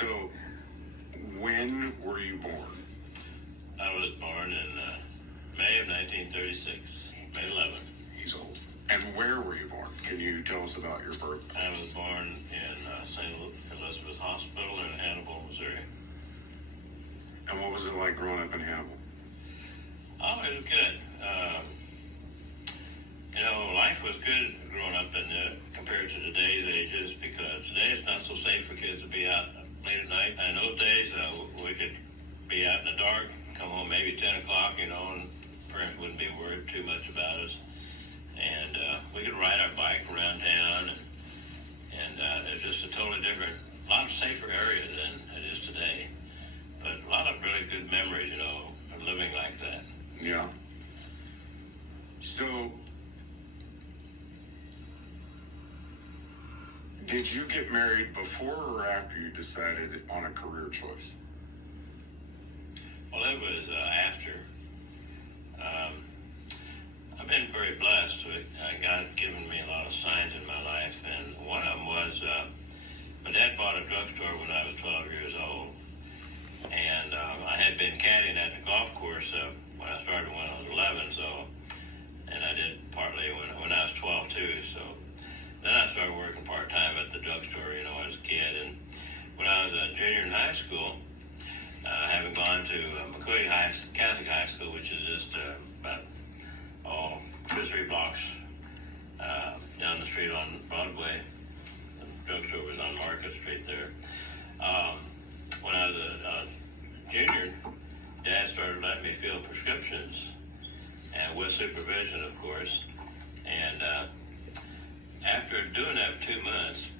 So, when were you born? I was born in May of 1936, May 11th. He's old. And where were you born? Can you tell us about your birthplace? I was born in St. Elizabeth Hospital in Hannibal, Missouri. And what was it like growing up in Hannibal? Oh, it was good. Life was good growing up compared to today's ages, because today it's not so safe for kids to be out late at night. In those days, we could be out in the dark, come home maybe 10 o'clock, and parents wouldn't be worried too much about us. And we could ride our bike around town, and it's just a totally different, a lot safer area than it is today. But a lot of really good memories, of living like that. Yeah. So, did you get married before or after you decided on a career choice? Well, it was after. I've been very blessed with God giving me a lot of signs in my life, and one of them was my dad bought a drugstore when I was 12 years old, and I had been caddying at the golf course when I started when I was 11, and I did partly when I was 12 too, so then I started working part-time at the drugstore, as a kid, and when I was a junior in high school, having gone to McCoy Catholic High School, which is just about 2 or 3 blocks down the street on Broadway. The drugstore was on Market Street there. When I was a junior, Dad started letting me fill prescriptions, and with supervision, of course. And after doing that for 2 months,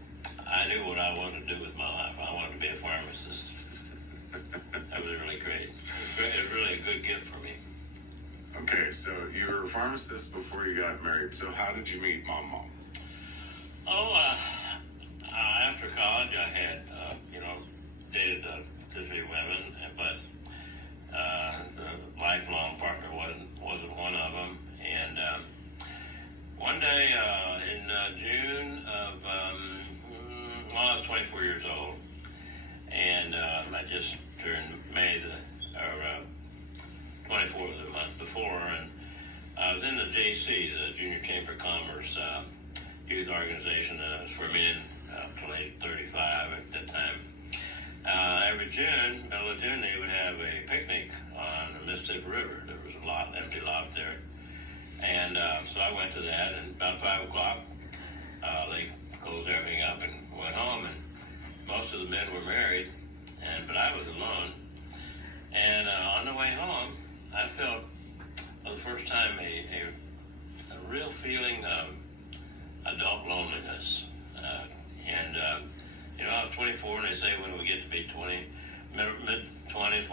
I knew what I wanted to do with my life. I wanted to be a pharmacist. That was really great. It was really a good gift for me. Okay, so you were a pharmacist before you got married. So how did you meet Mom? After college, I had, dated 2 or 3 women, but the lifelong partner wasn't one of them. And one day in June of, I was 24 years old, and I just turned May 24th of the month before, and I was in the JC, the Junior Chamber of Commerce youth organization for men up to age 35 at that time. Every June, middle of June, they would have a picnic on the Mississippi River. There was an empty lot there. And so I went to that, and about 5 o'clock, they closed everything up and went home, and most of the men were married, but I was alone. And on the way home, I felt for the first time a real feeling of adult loneliness. I was 24, and they say when we get to be mid-20s,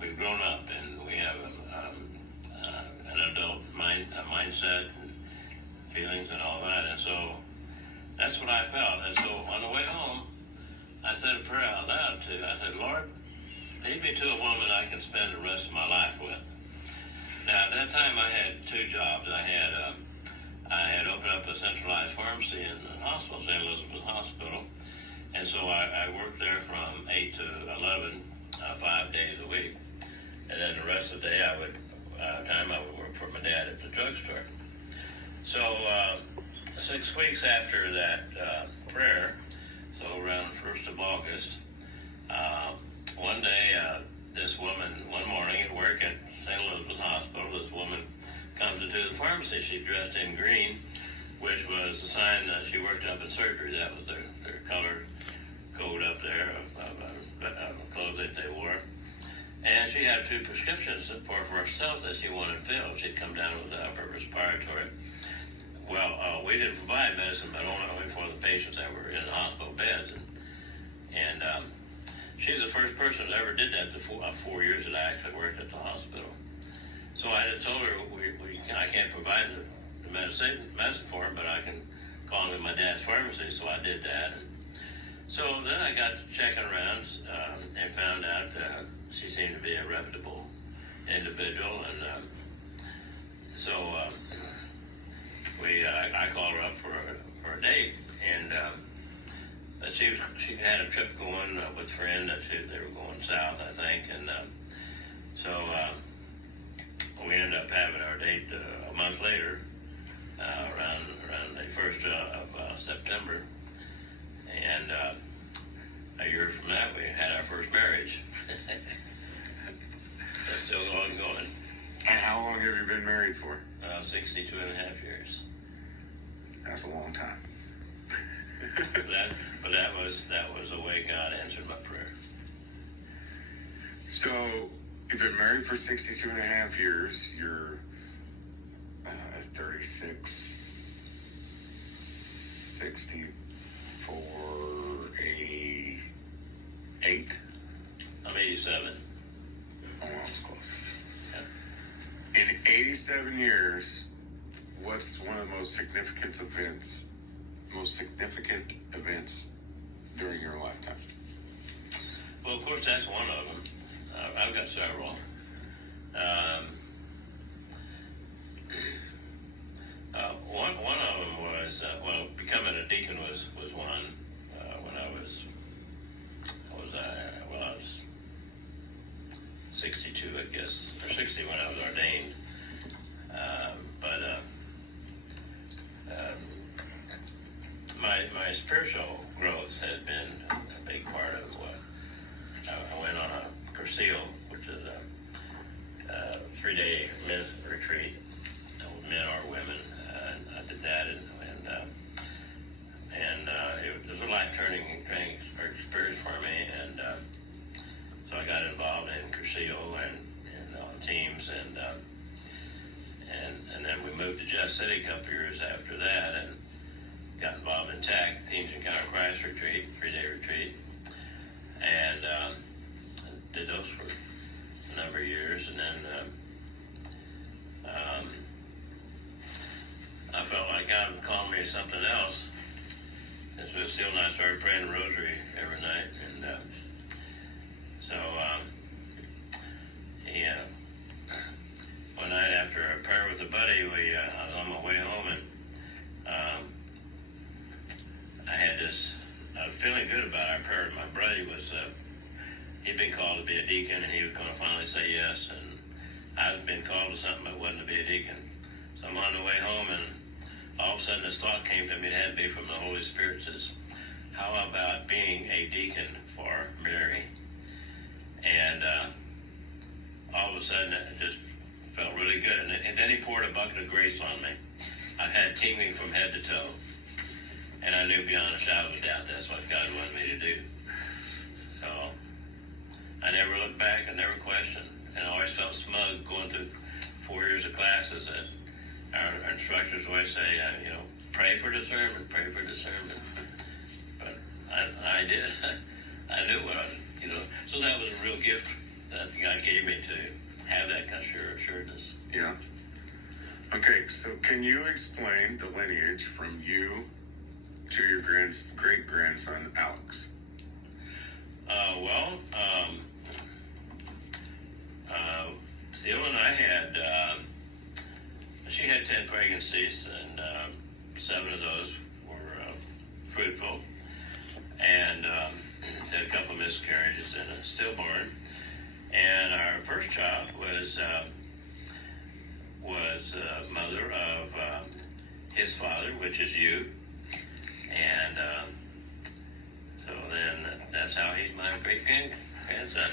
we've grown up, and we have an adult mindset and feelings and all that. And so that's what I felt. And so on the way home, I said a prayer out loud too. I said, Lord, lead me to a woman I can spend the rest of my life with. Now, at that time, I had 2 jobs. I had opened up a centralized pharmacy in the hospital, St. Elizabeth Hospital, and so I worked there from 8 to 11, 5 days a week. And then the rest of the day, I would work for my dad at the drugstore. So 6 weeks after that prayer, so around 1st of August, one day, one morning at work at St. Elizabeth Hospital, this woman comes into the pharmacy. She's dressed in green, which was a sign that she worked up in surgery. That was their color code up there of clothes that they wore. And she had 2 prescriptions for herself that she wanted filled. She'd come down with upper respiratory. Well, we didn't provide medicine, but only for the patients that were in the hospital beds. And she's the first person that ever did that the 4 years that I actually worked at the hospital. So I just told her, I can't provide the medicine for her, but I can call into my dad's pharmacy, so I did that. And so then I got to checking around and found out she seemed to be a reputable individual, and so I called her up for a date, and she had a trip going with a friend. They were going south, I think, and so we ended up having our date a month later, around the 1st of September, and a year from that we had our first marriage. That's still ongoing. And how long have you been married for? 62 and a half years. That's a long time. But that was the way God answered my prayer. So, you've been married for 62 and a half years. You're 36, 64, 88. I'm 87. Oh, I was close. Yeah. In 87 years, what's one of the most significant events during your lifetime? Well, of course, that's one of them. I've got several. One of them was becoming a deacon was one. When I was 62, I guess, or 60 when I was ordained. My spiritual growth has been a big part of what I went on a Cursil, which is a 3-day men's retreat, men or women. I did that, and it was a life-turning experience for me, and so I got involved in Cursil and on teams, and then we moved to Just City a couple years after that, and got involved in TAC, Teens Encounter Christ retreat, 3-day retreat, and did those for a number of years, and then I felt like God was calling me to something else. And so Lucille and I started praying the rosary every night, and one night after a prayer with a buddy, I was on my way home, and I was feeling good about our prayer. My buddy he'd been called to be a deacon, and he was going to finally say yes, and I'd been called to something but wasn't to be a deacon. So I'm on the way home, and all of a sudden this thought came to me. It had to be from the Holy Spirit. Says, how about being a deacon for Mary? And all of a sudden it just felt really good. And then he poured a bucket of grace on me. I had tingling from head to toe. And I knew beyond a shadow of a doubt that's what God wanted me to do. So I never looked back. I never questioned. And I always felt smug going through 4 years of classes. And our instructors always say, pray for discernment, pray for discernment. But I did. I knew what I was, So that was a real gift that God gave me to have that kind of assuredness. Yeah. Okay, so can you explain the lineage from you to your great-grandson, Alex? Seal and I she had 10 pregnancies, and 7 of those were fruitful, and she had a couple of miscarriages and a stillborn. And our first child was mother of his father, which is you, and so then that's how he's my great grandson.